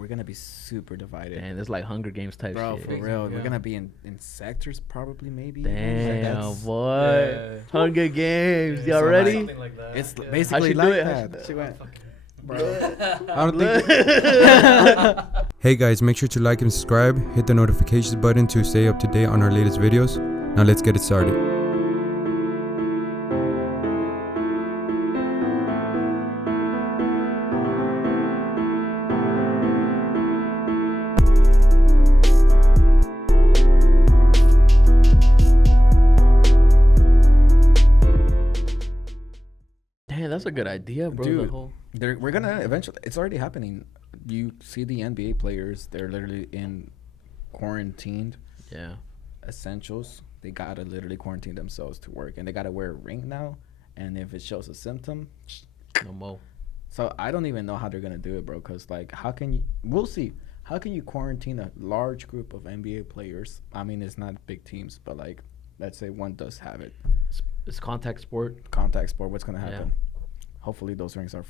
we're gonna be super divided. And it's like Hunger Games type Bro, shit. for real. We're gonna be in sectors probably, maybe. Damn, boy. Hunger Games. Y'all So, ready? Something like that. It's Yeah. basically she do like it? that. She went, bro. I don't think. Hey guys, make sure to like and subscribe. Hit the notifications button to stay up to date on our latest videos. Now let's get it started. Damn, that's a good idea, bro. Dude. The whole We're gonna eventually. It's already happening. You see the NBA players; they're literally in quarantined yeah. essentials. They gotta literally quarantine themselves to work, and they gotta wear a ring now. And if it shows a symptom, No more. so I don't even know how they're gonna do it, bro. Cause like, how can you? We'll see. How can you quarantine a large group of NBA players? I mean, it's not big teams, but like, let's say one does have it. It's contact sport. Contact sport. What's gonna happen? Yeah. Hopefully, those rings are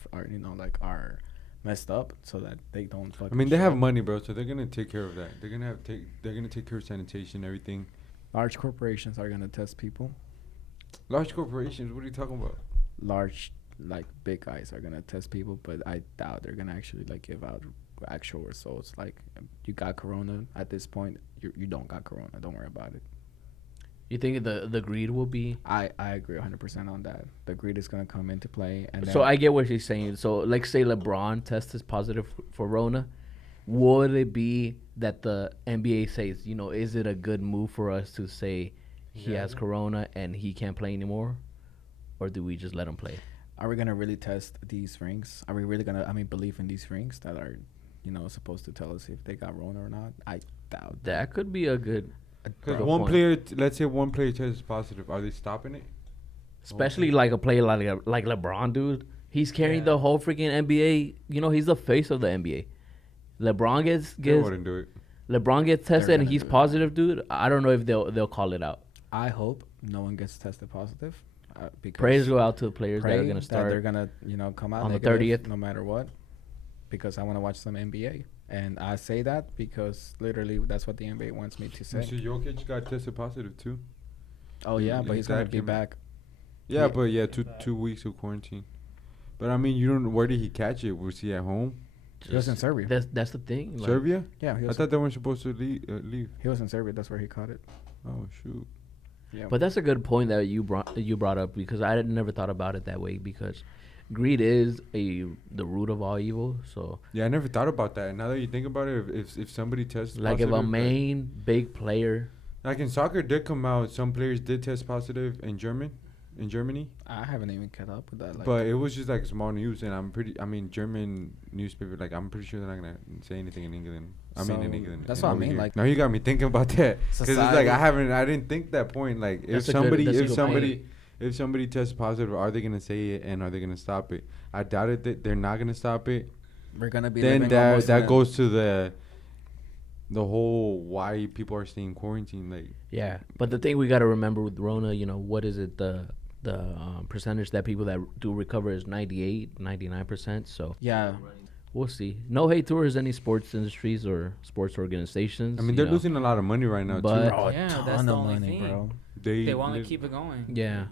are messed up so that they don't. I mean, they have money, bro, so they're gonna take care of that. They're gonna take care of sanitation, everything. Large corporations are gonna test people. Large corporations, what are you talking about? Large, like big guys, are gonna test people, but I doubt they're gonna actually like give out actual results. Like, you got corona at this point. You don't got corona. Don't worry about it. You think the greed will be? I agree 100% on that. The greed is gonna come into play, and So I get what she's saying. So like, say LeBron tested positive for Rona, would it be that the NBA says, is it a good move for us to say he has Corona and he can't play anymore, or do we just let him play? Are we gonna really test these rings? Are we really gonna believe in these rings that are supposed to tell us if they got Rona or not? I doubt That could be a good. Because Good one point. player, let's say one player tests positive, are they stopping it? Especially like a player like LeBron, dude. He's carrying the whole freaking NBA. He's the face of the NBA. LeBron They wouldn't do it. LeBron gets tested and gonna he's do it. positive, dude. I don't know if they'll call it out. I hope no one gets tested positive. Because Prayers go out to the players that pray are gonna that start. they're gonna come out on the negative 30th. no matter what, because I want to watch some NBA, and I say that because literally that's what the NBA wants me to say. Mr. Jokic got tested positive too. Oh yeah, but his he's gonna dad be came back. Yeah, but two weeks of quarantine. But I mean, you don't. Where did he catch it? Was he at home? He was in Serbia. That's the thing. Like, Serbia? Yeah, I thought they weren't supposed to leave. he was in Serbia. That's where he caught it. Oh shoot. Yeah, But that's a good point that you brought up, because I never thought about it that way, because greed is the root of all evil. So Yeah, I never thought about that. And now that you think about it, if somebody tests like, positive, if a main big player, like in soccer did come out, some players did test positive in Germany. I haven't even caught up with that. Like, But it was just like small news, and German newspaper, like I'm pretty sure they're not gonna say anything in England. In So, England. that's in what I over mean, here. like- now you got me thinking about that, because it's like Society- I didn't think that point. Like That's a good if somebody tests positive, are they gonna say it and are they gonna stop it? I doubt it that they're not gonna stop it. we're gonna be Then living almost in that a- goes to the whole why people are staying quarantined. Like yeah. But the thing we got to remember with Rona, what is it? The percentage that people that do recover is 98, 99%. So Yeah, we'll see. No hate towards any sports industries or sports organizations. I mean, they're losing a lot of money right now But- too. bro, a Yeah, that's ton the of only money, thing. bro. They want to keep it going. Yeah.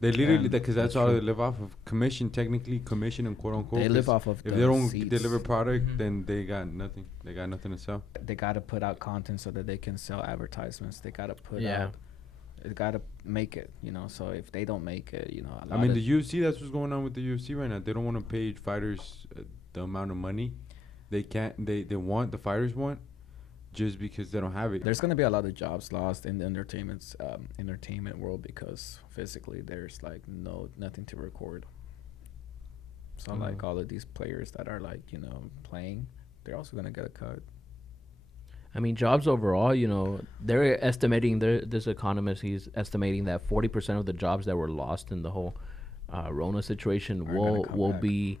They literally, Yeah, because that's that's all true. they live off of. Commission, technically, commission and quote unquote. They live 'cause off of if the they don't seats. deliver product, Mhm. then they got nothing. They got nothing to sell. They gotta put out content so that they can sell advertisements. They gotta put Yeah. out. They gotta make it. So if they don't make it, a I lot mean, of- the UFC. That's what's going on with the UFC right now. They don't want to pay fighters the amount of money they can't. They want the fighters want, just because they don't have it. There's gonna be a lot of jobs lost in the entertainment world, because physically there's like nothing to record. So like all of these players that are like playing, they're also gonna get a cut. I mean, jobs overall, they're estimating, this economist, he's estimating that 40% of the jobs that were lost in the whole Rona situation Are gonna come will back. be,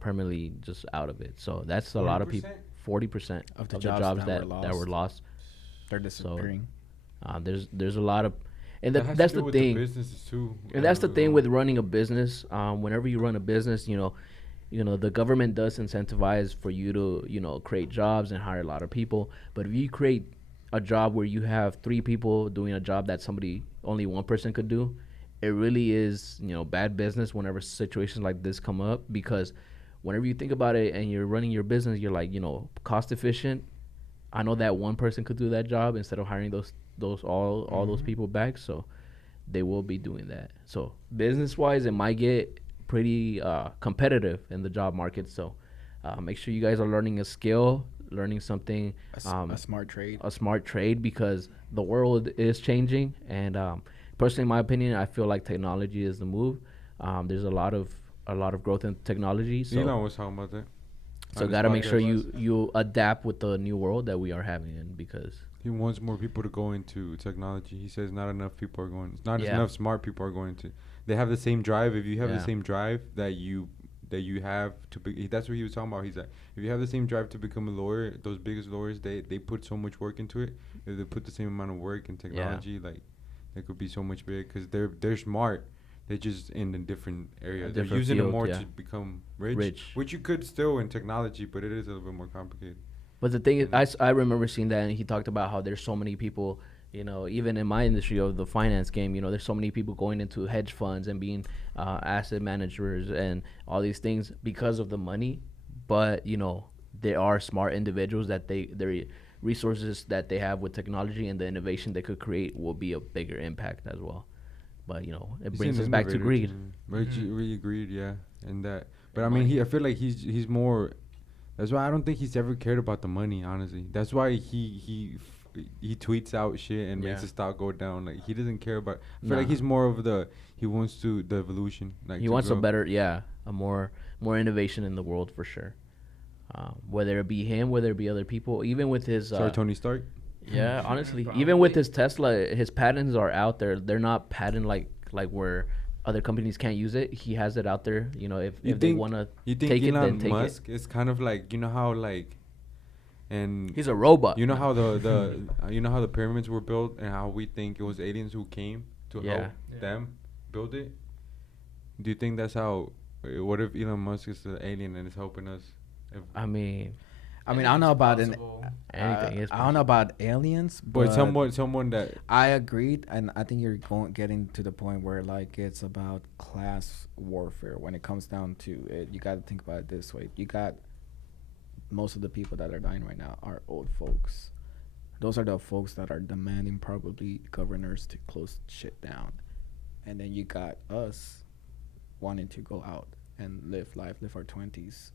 permanently just out of it. So that's a lot of people. 40% Of the jobs jobs that that were were lost. They're disappearing. There's a lot of, and That has that's to do the with thing. businesses too. And that's the thing with running a business. Whenever you run a business, the government does incentivize for you to create jobs and hire a lot of people. But if you create a job where you have three people doing a job that only one person could do, it really is bad business whenever situations like this come up, because whenever you think about it and you're running your business, you're like, cost efficient. I know that one person could do that job instead of hiring all those people back. So they will be doing that. So business wise, it might get pretty competitive in the job market. So make sure you guys are learning a skill, learning something, a smart trade, because the world is changing. And personally, in my opinion, I feel like technology is the move. There's a lot of growth in technology. So Elon was talking about that. So gotta make sure you adapt with the new world that we are having in, because he wants more people to go into technology. He says not enough people are going. Not enough smart people are going to. They have the same drive. If you have the same drive that you have to be, that's what he was talking about. He's like, if you have the same drive to become a lawyer, those biggest lawyers, they put so much work into it. If they put the same amount of work in technology, like they could be so much bigger, because they're smart. They're just in a different area. They're using it more to become rich, which you could still in technology, but it is a little bit more complicated. But the thing is, I remember seeing that, and he talked about how there's so many people, even in my industry of the finance game, there's so many people going into hedge funds and being asset managers and all these things because of the money. But, there are smart individuals that their resources that they have with technology and the innovation they could create will be a bigger impact as well. But it brings us back to greed. But we agreed, yeah, and that. But I mean, I feel like he's more. That's why I don't think he's ever cared about the money. Honestly, that's why he tweets out shit and makes the stock go down. Like, he doesn't care about. I feel like he's more of he wants the evolution. Like, he wants a better, a more innovation in the world for sure. Whether it be him, whether it be other people, even with his. Sorry, Tony Stark. Yeah, honestly, even with his Tesla, his patents are out there. They're not patent like where other companies can't use it. He has it out there. If they want to take it, then take it. Elon Musk is kind of like, how and he's a robot. You know how the pyramids were built, and how we think it was aliens who came to help them build it. Do you think that's how? What if Elon Musk is the alien and is helping us? I mean, I don't know about anything. I don't know about aliens, but someone that I agreed, and I think you're getting to the point where like it's about class warfare. When it comes down to it, you got to think about it this way: you got most of the people that are dying right now are old folks. Those are the folks that are demanding probably governors to close shit down, and then you got us wanting to go out and live our 20s.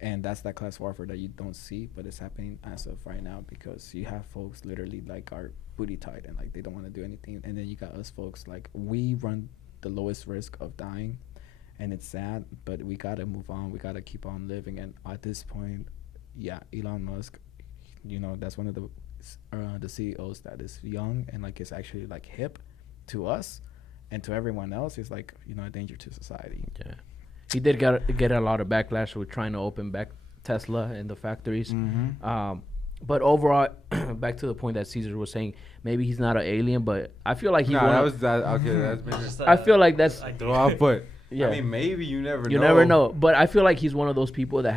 And that's that class warfare that you don't see, but it's happening as of right now, because you have folks literally like are booty tied and like they don't want to do anything. And then you got us folks like we run the lowest risk of dying, and it's sad, but we got to move on. We got to keep on living. And at this point, Elon Musk, that's one of the CEOs that is young and like is actually like hip to us, and to everyone else is like, a danger to society. Yeah. He did get a lot of backlash with trying to open back Tesla in the factories. Mm-hmm. But overall, back to the point that Caesar was saying, maybe he's not an alien, but I feel like he's I feel like that's but I mean, maybe you never know. You never know. But I feel like he's one of those people that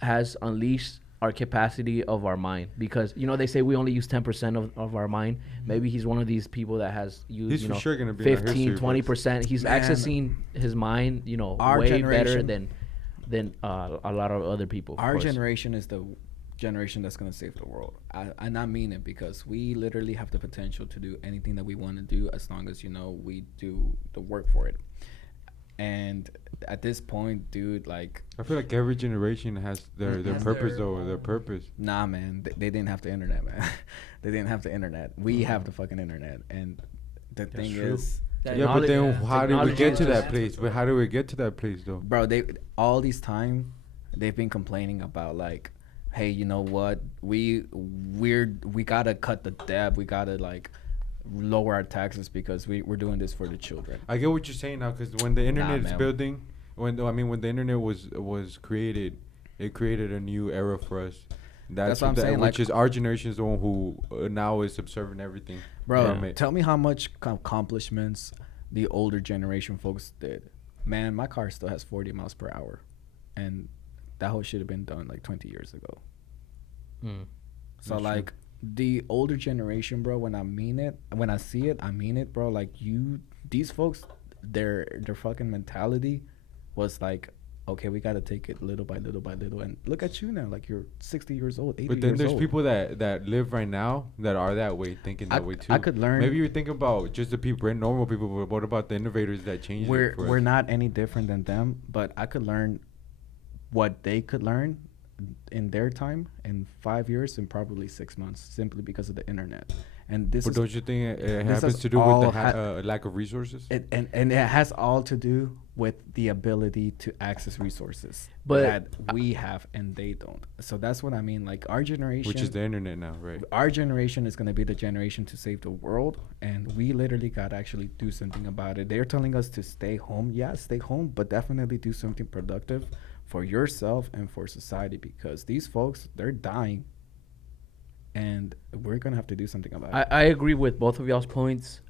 has unleashed our capacity of our mind, because they say we only use 10% of our mind. Maybe he's one of these people that has used for sure gonna be 15-20%. He's accessing his mind way better than a lot of other people. Our generation is the generation that's going to save the world. I not mean it, because we literally have the potential to do anything that we want to do, as long as we do the work for it. And at this point, dude, like, I feel like every generation has their purpose, though. Their purpose. Nah, man, they didn't have the internet, man. They didn't have the internet. We have the fucking internet, and the thing is, but then how did we get to that place? But how do we get to that place, though? Bro, all this time, they've been complaining about like, hey, you know what? We gotta cut the debt. We gotta like lower our taxes because we're doing this for the children. I get what you're saying now, because when the internet is building, when the internet was created, it created a new era for us. That's what I'm saying. Which is our generation is the one who now is subserving everything. Bro, tell me how much accomplishments the older generation folks did. man, my car still has 40 miles per hour, and that whole should have been done like 20 years ago. So That's like true. the older generation, bro, when I see it, I mean it, bro. Like these folks, their fucking mentality was like, okay, we got to take it little by little by little. And look at you now, like you're 60 years old, 80 But then years there's old. people that live right now that are that way, thinking that way too. I could learn. Maybe you're thinking about just the people, normal people, but what about the innovators that changed it for We're us? not any different than them, but I could learn what they could learn in their time in 5 years and probably 6 months, simply because of the internet. And this But is don't you think it this happens is to do with all the lack of resources? and it has all to do with the ability to access resources But- that we have and they don't. So that's what I mean. Like our generation, Which is the internet now, right? our generation is going to be the generation to save the world, and we literally got to actually do something about it. They're telling us to stay home. Yeah, stay home, but definitely do something productive for yourself and for society, because these folks, they're dying, and we're going to have to do something about it. I agree with both of y'all's points.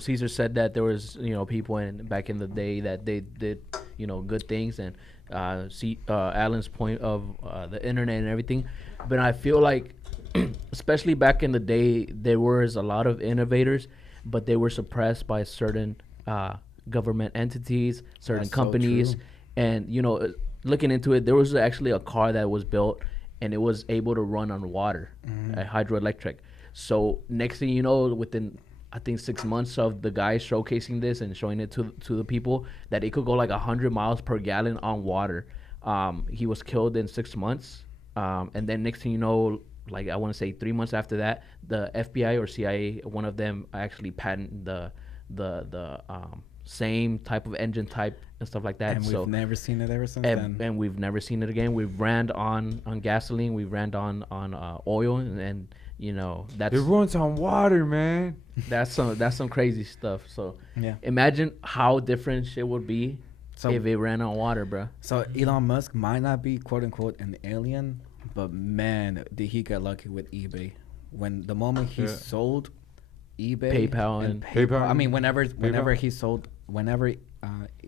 Caesar said that there was, people back in the day that they did, good things, and Alan's point of the internet and everything. But I feel like, especially back in the day, there was a lot of innovators, but they were suppressed by certain government entities, certain That's so companies, true. and looking into it, there was actually a car that was built and it was able to run on water, hydroelectric. So next thing you know, within I think 6 months of the guy showcasing this and showing it to the people, that it could go like 100 miles per gallon on water. He was killed in 6 months, and then next thing you know, like I want to say 3 months after that, the FBI or CIA, one of them actually patented the same type of engine type and stuff like that. And we've never seen it ever since and, then. and we've never seen it again. We've ran on gasoline. We've ran on oil, and that's It runs on water, man. that's some crazy stuff. So Yeah. imagine how different shit would be So if it ran on water, bro. So Elon Musk might not be quote unquote an alien, but man, did he get lucky with eBay? When the moment he Yeah. sold eBay, PayPal and PayPal. I mean, whenever PayPal?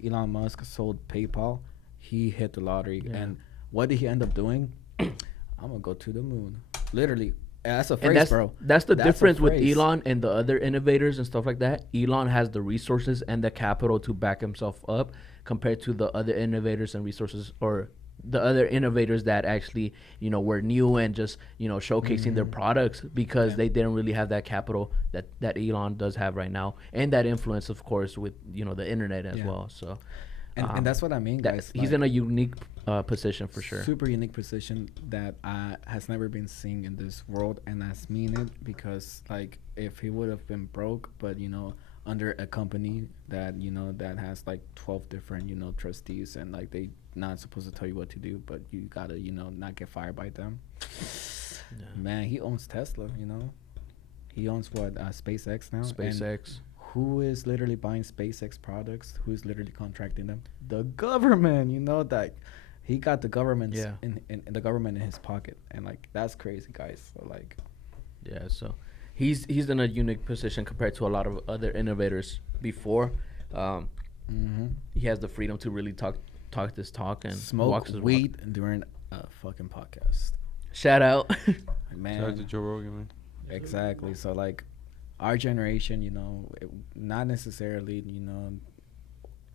Elon Musk sold PayPal, he hit the lottery. Yeah. And what did he end up doing? I'm gonna go to the moon. Literally, that's a And phrase, bro. that's the That's a difference with phrase. Elon and the other innovators and stuff like that. Elon has the resources and the capital to back himself up compared to the other innovators and resources, or the other innovators that actually, were new and just, showcasing their products because Yeah. they didn't really have that capital that Elon does have right now. And that influence, of course, with, the internet as Yeah. well. So And that's what I mean, that guys. he's in a unique position for sure. Super unique position that has never been seen in this world, and I mean it because, like, if he would have been broke, but under a company that that has like 12 different trustees, and like they not supposed to tell you what to do, but you gotta not get fired by them. Yeah. Man, he owns Tesla. He owns what SpaceX now. And SpaceX. who is literally buying SpaceX products? Who's literally contracting them? The government. That he got the government Yeah. in the government in his pocket, and like that's crazy, guys. So like, Yeah, so he's in a unique position compared to a lot of other innovators before. He has the freedom to really talk this talk and smoke walks his walk. weed during a fucking podcast. Shout out. Man, Shout out to Joe Rogan, man. exactly. So like, our generation, not necessarily,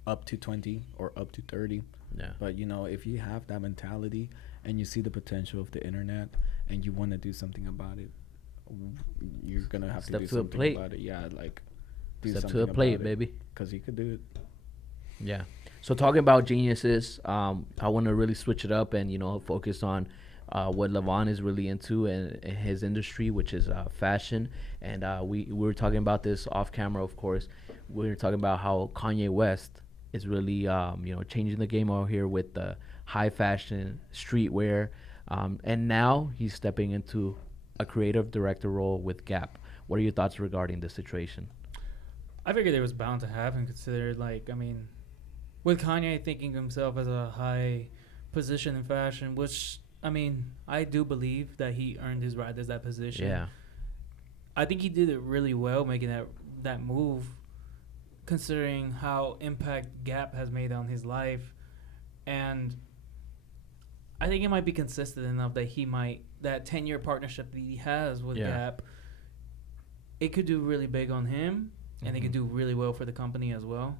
up to 20 or up to 30. Yeah. But if you have that mentality and you see the potential of the internet and you want to do something about it, you're gonna have Step to do to the something plate. about it. Yeah, like Step to the plate, baby. Because you could do it. Yeah. So talking about geniuses, I want to really switch it up and focus on what Levon is really into and his industry, which is fashion. And we were talking about this off camera, of course. We were talking about how Kanye West is really changing the game out here with the high fashion streetwear, and now he's stepping into a creative director role with Gap. What are your thoughts regarding this situation? I figured it was bound to happen, considered, with Kanye thinking himself as a high position in fashion, which, I do believe that he earned his right as that position. Yeah. I think he did it really well, making that move, considering how impact Gap has made on his life, and I think it might be consistent enough that that 10-year partnership that he has with Gap, it could do really big on him, and it could do really well for the company as well.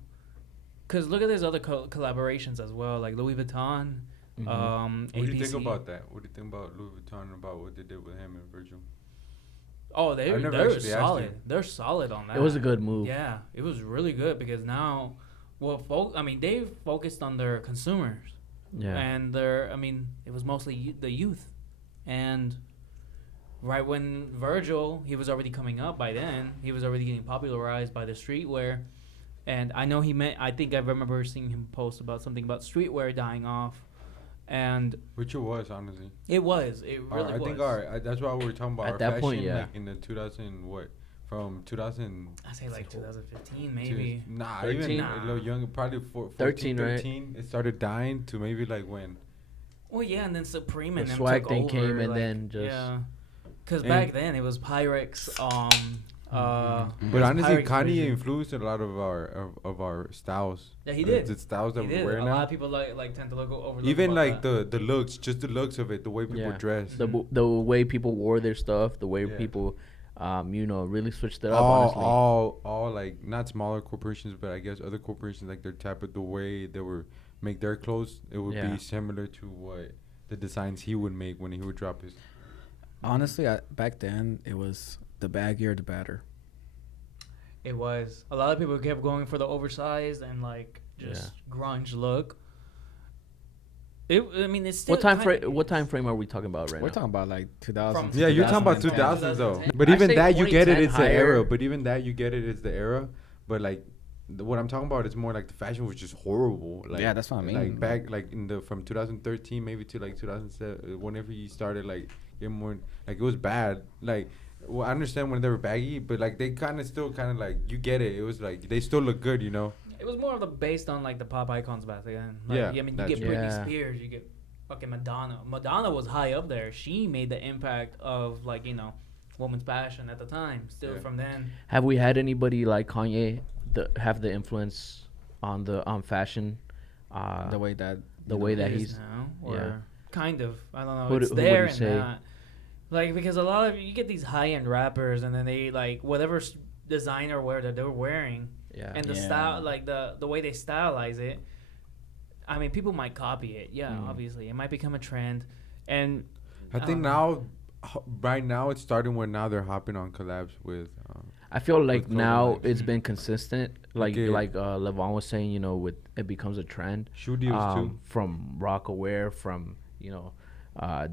Because look at his other collaborations as well, like Louis Vuitton. What do you think about that? What do you think about Louis Vuitton, about what they did with him and Virgil? Oh, they're solid. They're solid on that. It was a good move. Yeah, it was really good because now, they focused on their consumers. Yeah. And it was mostly the youth. And right when Virgil, he was already coming up by then. He was already getting popularized by the streetwear. And I know I think I remember seeing him post about something about streetwear dying off. And which it was, honestly. It was. It really was. I think that's what we were talking about. At that fashion, point, yeah. Like in the 2000, from 2000. I say like 2015, maybe. Nah, 13? even a little younger, probably 14, 13, 13. Right? It started dying to maybe like when. Well, yeah, and then Supreme the and them swag took thing over, came, and then just because back then it was Pyrex. But honestly, Kanye influenced a lot of our styles. Yeah, he did. The styles that we wear now. A lot of people tend to look over. Even like the looks, just the looks of it, the way people dress, the way people wore their stuff, the way people, really switched it up. Honestly, all like not smaller corporations, but I guess other corporations, like their type of the way they were make their clothes, it would be similar to what the designs he would make when he would drop his. Honestly, back then it was the baggier the better. It was. A lot of people kept going for the oversized and just grunge look. It's still. What time frame are we talking about right now? We're talking about like 2000. Yeah, you're talking about 2000s though. But even that you get it, it's the era. But even that you get it, it's the era. But like, what I'm talking about is more like the fashion was just horrible. Like, yeah, that's what I mean. Like back, like from 2013 maybe to like 2007, whenever he started getting more, it was bad. Well, I understand when they were baggy, but they kind of still you get it. It was they still look good, you know. It was more of based on the pop icons back then. You get Britney Spears, you get fucking Madonna. Madonna was high up there. She made the impact of women's fashion at the time. Still from then. Have we had anybody like Kanye have the influence on fashion? The way that he's now, or kind of. I don't know. Who it's there and that. Because a lot of you get these high-end rappers, and then they whatever designer wear that they're wearing, and the style, the way they stylize it. I mean, people might copy it. Yeah, obviously, it might become a trend, and I think right now it's starting where now they're hopping on collabs with. I feel like now it's been consistent, like Levon was saying. With it becomes a trend. Shoe deals too. From Rockaware, from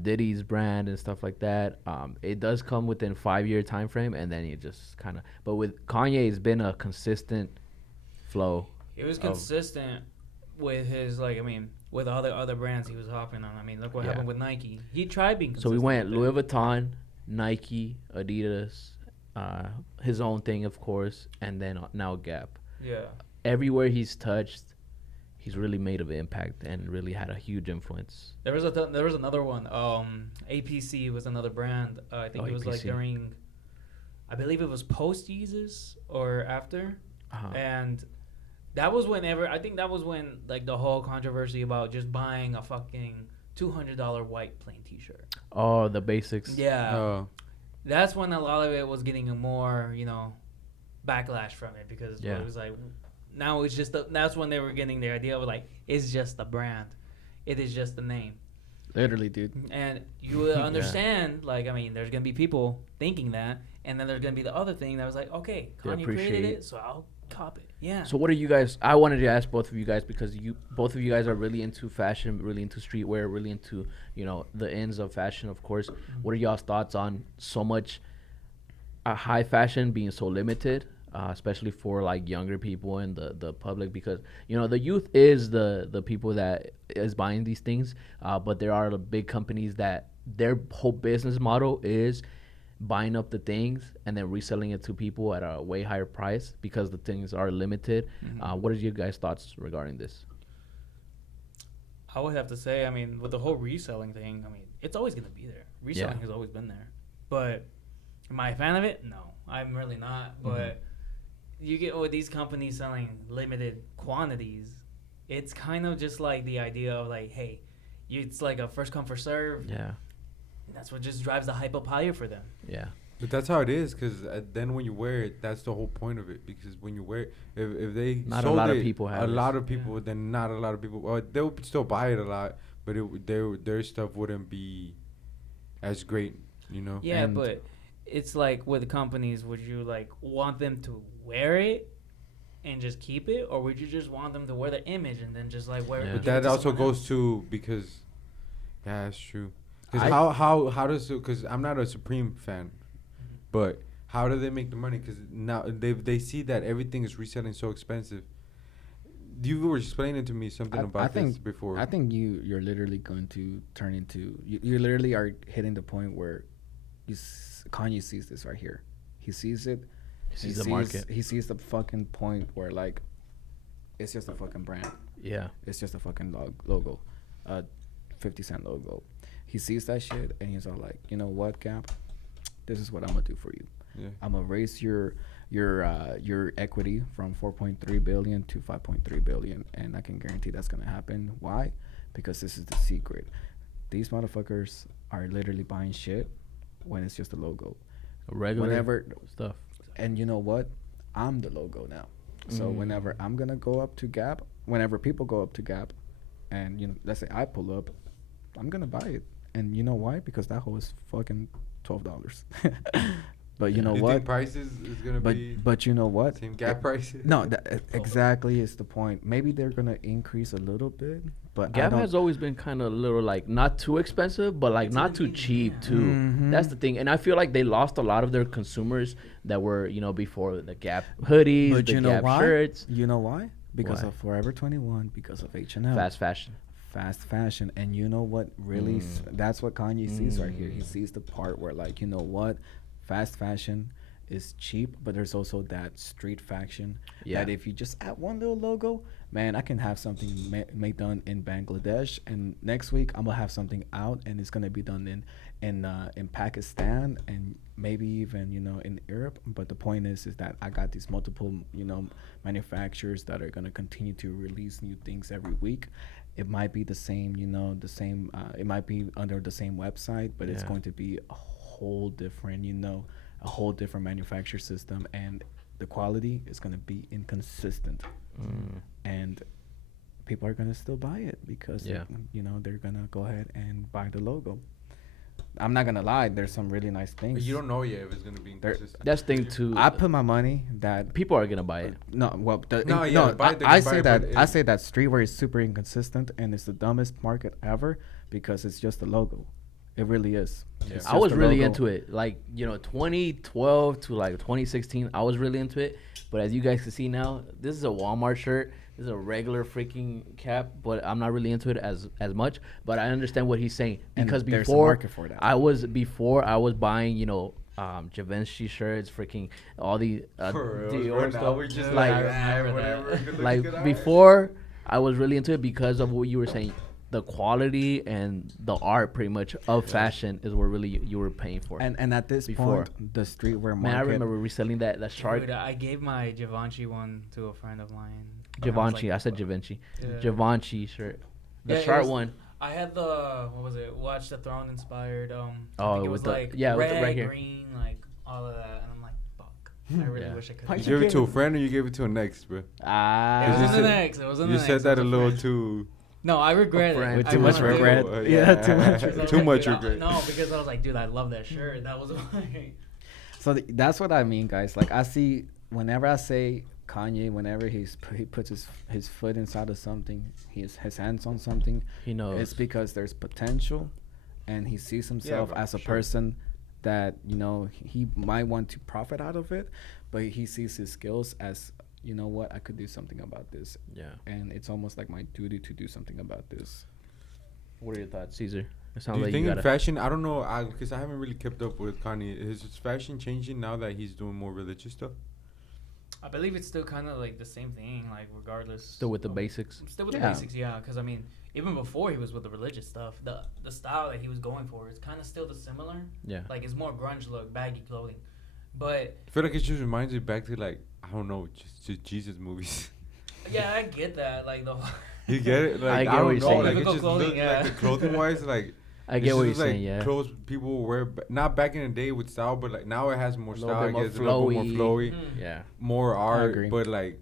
Diddy's brand and stuff like that. It does come within 5-year time frame, and then it just kind of. But with Kanye, it's been a consistent flow. It was consistent with his with all the other brands he was hopping on. I mean, look what happened with Nike. He tried being consistent. So we went Louis Vuitton, Nike, Adidas, his own thing, of course, and then now Gap. Yeah. Everywhere he's touched, he's really made an impact and really had a huge influence. There was another one. APC was another brand. I think it was APC. During, I believe it was post Yeezus or after, and that was when the whole controversy about just buying a fucking $200 white plain T-shirt. Oh, the basics. Yeah. That's when a lot of it was getting a more backlash from it because it was now it's just that's when they were getting the idea of it's just a brand, it is just the name. Literally, dude. And you will understand, there's gonna be people thinking that, and then there's gonna be the other thing that was okay, Kanye created it, so I'll cop it. Yeah. So what are you guys? I wanted to ask both of you guys because both of you guys are really into fashion, really into streetwear, really into the ends of fashion, of course. What are y'all's thoughts on so much high fashion being so limited? Especially for younger people and the public, because the youth is the people that is buying these things, but there are the big companies that their whole business model is buying up the things and then reselling it to people at a way higher price because the things are limited. What are your guys' thoughts regarding this? I would have to say, with the whole reselling thing, it's always going to be there. Reselling has always been there, but am I a fan of it? No, I'm really not. But you get with these companies selling limited quantities, it's kind of just like the idea of like, hey, it's like a first come first serve. Yeah. That's what just drives the hype up higher for them. Yeah. But that's how it is, because then when you wear it, that's the whole point of it. Because when you wear it, if they Not a sold lot of it, people have a this. lot of people, then not a lot of people. Well, they'll still buy it a lot, but their stuff wouldn't be as great, you know. Yeah, And- but it's like with companies, would you like want them to wear it and just keep it, or would you just want them to wear the image and then just like wear Yeah. it? But give it that to also someone goes else? to because, yeah, that's true. Because I- how does it? Because I'm not a Supreme fan, but how do they make the money? Because now they see that everything is reselling so expensive. You were explaining to me something about this before. I think you're literally going to turn into you literally are hitting the point where Kanye sees this right here. He sees it. He sees the market. He sees the fucking point where like it's just a fucking brand. Yeah. It's just a fucking logo, 50 Cent logo. He sees that shit and he's all like, you know what, Gap? This is what I'm gonna do for you. Yeah. I'm gonna raise your equity from 4.3 billion to 5.3 billion, and I can guarantee that's gonna happen. Why? Because this is the secret. These motherfuckers are literally buying shit when it's just a logo. Regular Whenever stuff. and you know what? I'm the logo now. So whenever I'm gonna go up to Gap, whenever people go up to Gap, and you know, let's say I pull up, I'm gonna buy it. And you know why? Because that hoe is fucking $12. But you know you what? think prices is gonna be But you know what? same Gap prices? No, that exactly is the point. Maybe they're gonna increase a little bit, but Gap has always been kind of a little like not too expensive, but like not too cheap too. Mhm. That's the thing, and I feel like they lost a lot of their consumers that were before the Gap hoodies, But the you know Gap why? shirts, You know why? Because Why? of Forever 21, because of H&M. fast fashion. Fast fashion. And you know what really that's what Kanye sees right here. He sees the part where like, you know what, fast fashion is cheap, but there's also that street fashion that if you just add one little logo, man, I can have something made done in Bangladesh, and next week I'm gonna have something out and it's gonna be done in Pakistan and maybe even in Europe. But the point is that I got these multiple manufacturers that are gonna continue to release new things every week. It might be the same, it might be under the same website, but it's going to be a whole different, a whole different manufacturer system, and the quality is going to be inconsistent. And people are going to still buy it because, they're going to go ahead and buy the logo. I'm not going to lie, there's some really nice things. But you don't know yet if it's gonna be inconsistent. That's the thing too. I put my money that People are gonna buy it. no, well, No, yeah, buy it, they I can buy say it, that but I say that streetwear is super inconsistent and it's the dumbest market ever because it's just a logo. It really is. Yeah. It's I just was a really logo. into it. Like, 2012 to like 2016, I was really into it. But as you guys can see now, this is a Walmart shirt. This is a regular freaking cap, but I'm not really into it as much. But I understand what he's saying And because there's a before market for that. I was buying, Givenchy shirts, freaking all the For real, Dior bro, now stuff. we're just like, whatever. Good like looking, before, I was really into it because of what you were saying. The quality and the art, pretty much, of fashion is what really you were paying for. And at this Before. point, the streetwear market. Man, I remember reselling that shark. Dude, I gave my Givenchy one to a friend of mine. Givenchy. I said Givenchy. Yeah. Givenchy shirt. The Yeah, it shark was- one. I had the what was it? Watch the Throne inspired. I Oh, think it with was the- like yeah, with red, the right here. green, like all of that, and I'm like, fuck. I really Yeah. wish I could. Why You you gave it to a gave it- friend or you gave it to an ex, bro? It was Ah. you in the said- next. It was in the You next. said It that a was little friend. too. No, I regret friend. it. With I too much wanted to. regret. Yeah, too much Because I was Too like, much dude, regret. No, because I was like, dude, I love that shirt. That was why. So that's what I mean, guys. Like I see whenever I say Kanye, whenever he puts his foot inside of something, his hands on something, He knows. it's because there's potential, and he sees himself bro, as a sure. person that he might want to profit out of it, but he sees his skills as what, I could do something about this, Yeah. and it's almost like my duty to do something about this. What are your thoughts, Caesar? It Do sounds you like think you in gotta. fashion? I don't know, because I haven't really kept up with Kanye. Is his fashion changing now that he's doing more religious stuff? I believe it's still kind of like the same thing, like regardless. Still with the of- basics. Still with Yeah. the basics, yeah. Because I mean, even before he was with the religious stuff, the style that he was going for is kind of still the similar. Yeah. Like it's more grunge look, baggy clothing. But I feel like it just reminds me back to like I don't know, just Jesus movies. yeah, I get that. Like the You get it? I Like get what you're saying. like it Typical just clothing, looked yeah. like the clothing wise, like I it's get what you're just, like, saying. Yeah. clothes people wear, not back in the day with style, but like now it has more A little style. I bit more guess a little bit more flowy. flowy, Yeah. more art, agree. but like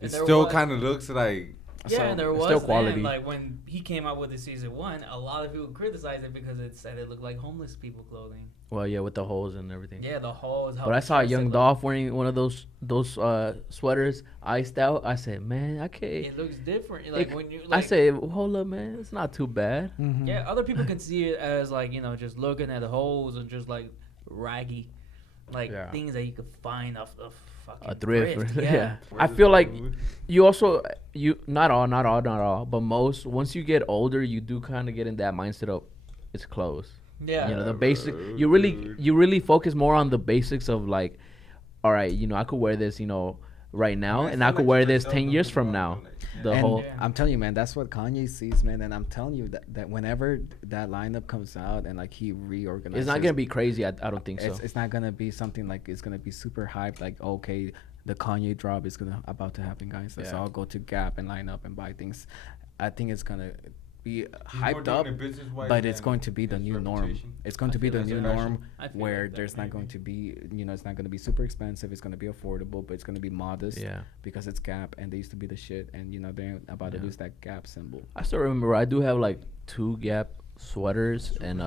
And it there still was- kind of looks like Yeah, So, and there it's was still then, quality. like when he came out with the season 1, a lot of people criticized it because it said it looked like homeless people clothing. Well, yeah, with the holes and everything. Yeah, the holes. But I saw a young Dolph wearing one of those sweaters, iced out. I said, man, I can't. It looks different. Like It- when you. I Like, said, hold up, man, it's not too bad. Mm-hmm. yeah, other people can see it as like just looking at the holes and just like raggy, like Yeah. things that you could find off the fucking A thrift. Yeah. Yeah. I feel like you also not all, but most. Once you get older, you do kind of get in that mindset of it's clothes. Yeah. You know, the basic. You really focus more on the basics of like, all right, I could wear this, right now, and I could wear this 10 years from now. The And whole. Yeah. I'm telling you, man, that's what Kanye sees, man. And I'm telling you that whenever that lineup comes out and like he reorganizes, It's not gonna be crazy. I don't think so. It's not gonna be something like it's gonna be super hyped. Like okay, the Kanye drop is about to happen, guys. Let's Yeah. all go to Gap and line up and buy things. I think it's gonna be hyped up, but it's going to be the new norm. It's going I to be feel the that's new fashion. norm I feel where like that there's not maybe. going to be, it's not going to be super expensive. It's going to be affordable, but it's going to be modest. Yeah. Because it's Gap and they used to be the shit, and they're about to Yeah. lose that Gap symbol. I still remember I do have like 2 Gap sweaters and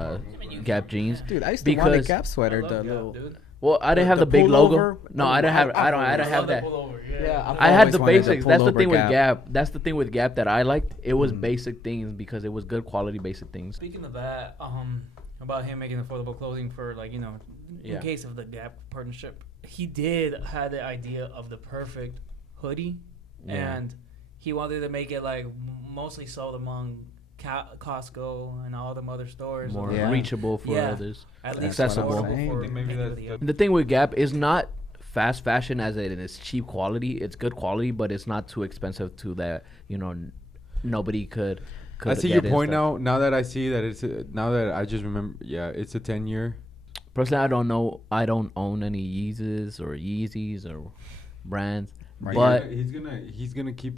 Gap jeans. Dude, I used to want a Because- Gap sweater. I The love Gap, little. dude. Well, I didn't have the the big logo. pullover? No, I don't have. I don't I have love the that. pullover, Yeah, I've I had always the wanted the basics. That's the pullover thing with Gap. Gap. That's the thing with Gap that I liked. It was Mhm. basic things because it was good quality basic things. Speaking of that, about him making affordable clothing for in Yeah. case of the Gap partnership, he did have the idea of the perfect hoodie, Yeah. and he wanted to make it like mostly sold among Costco and all them other stores. More Yeah. reachable for Yeah. others. At That's least accessible. what I'm affordable saying. for Maybe that's anybody the- else. The thing with Gap is not fast fashion as it is cheap quality. It's good quality, but it's not too expensive to that nobody could. I see get your and point stuff. now. Now that I see that now that I just remember, yeah, it's a 10-year. Personally, I don't know. I don't own any Yeezys or brands, Right. but he's gonna keep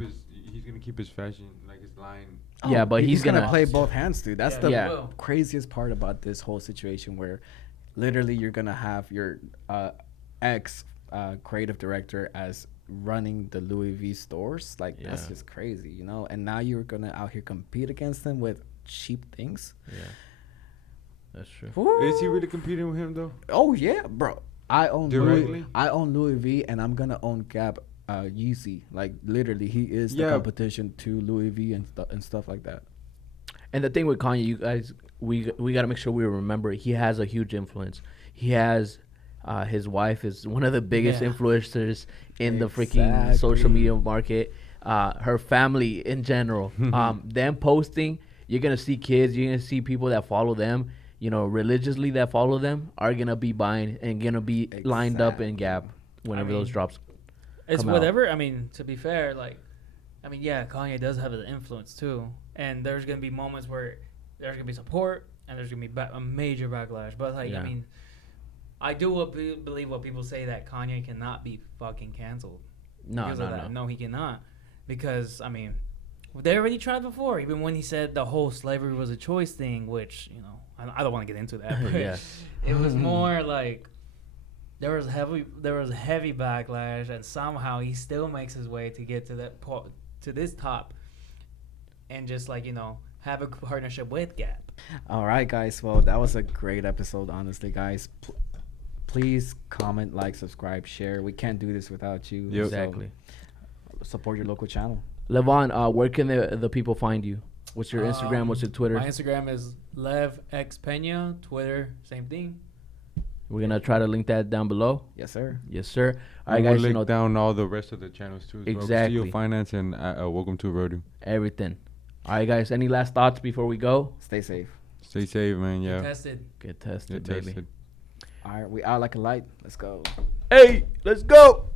his fashion like his line. yeah, but he's gonna gonna play both hands, dude. That's Yeah, the he Yeah. will. craziest part about this whole situation, where literally you're gonna have your ex creative director as running the Louis V stores. Like that's Yeah. just crazy, And now you're gonna out here compete against them with cheap things. Yeah, that's true. Is he really competing with him though? Oh yeah, bro. I own Directly? Louis V, and I'm gonna own Gap Yeezy. Like literally, he is the Yeah. competition to Louis V and stuff like that. And the thing with Kanye, you guys, we got to make sure we remember he has a huge influence. He has his wife is one of the biggest Yeah. influencers in the freaking social media market. Her family in general, them posting, you're gonna see kids, you're gonna see people that follow them, religiously that follow them are gonna be buying and gonna be lined up in Gap whenever those mean, drops. It's come out. whatever. I mean, to be fair, yeah, Kanye does have an influence too, and there's gonna be moments where there's gonna be support and there's gonna be a major backlash. But Yeah. I mean, I do believe what people say that Kanye cannot be fucking canceled. No, because of no, that. no. No, he cannot, because they already tried before. Even when he said the whole slavery was a choice thing, which I don't want to get into that. But Yeah. it was more like. There was heavy backlash, and somehow he still makes his way to get to to this top, and just have a partnership with Gap. All right, guys. Well, that was a great episode, honestly, guys. Please comment, like, subscribe, share. We can't do this without you. Yep. Exactly. So support your local channel. Levon, where can the people find you? What's your Instagram? What's your Twitter? My Instagram is LevXPena. Twitter, same thing. We're gonna try to link that down below. Yes, sir. Yes, sir. All And right, we'll guys. link down all the rest of the channels too. Exactly. CEO Finance and Welcome to Rodu. Everything. All right, guys. Any last thoughts before we go? Stay safe. Stay safe, man. Yeah. Tested. Get tested, Get baby. tested. All right, we out like a light. Let's go. Hey, let's go.